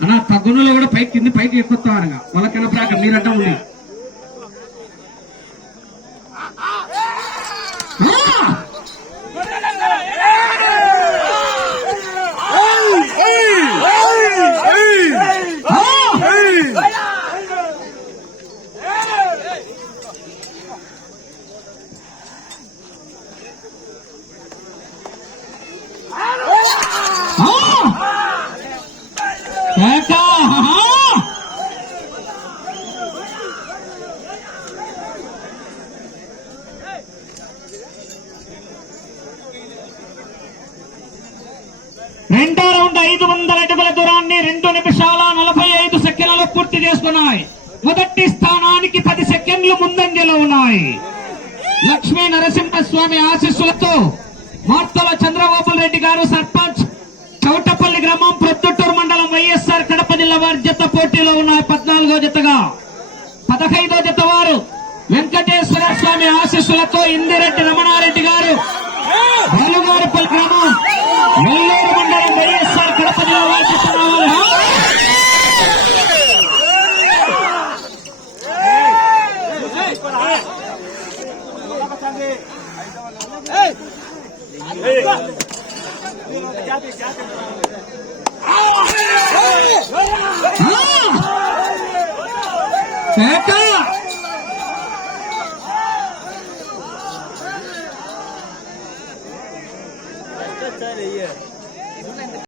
అన్న తగ్గునులో కూడా పైకి కింది పైకి ఎక్కుతారు వాళ్ళకన్నా ప్రాక మీరంటా ఉంది. రెండో రౌండ్ ఐదు వందల అడుగుల దూరాన్ని రెండు నిమిషాల నలభై ఐదు సెకండ్లలో పూర్తి చేస్తున్నాయి మొదటి స్థానానికి పది సెకండ్లు ముందంజలో ఉన్నాయి. లక్ష్మీ నరసింహస్వామి ఆశీస్సులతో వార్తల చంద్రబాబు జత పోటీలో ఉన్నాయి పద్నాలుగో జతగా పదహైదో జత వారు వెంకటేశ్వర స్వామి ఆశీస్సులతో ఇందిరెడ్డి రమణారెడ్డి గారు వెలుగారుపల్లి గ్రామం నెల్లూరు మండలం వైఎస్ఆర్ కడప జిల్లా వారి రావాలి. சேட்டா!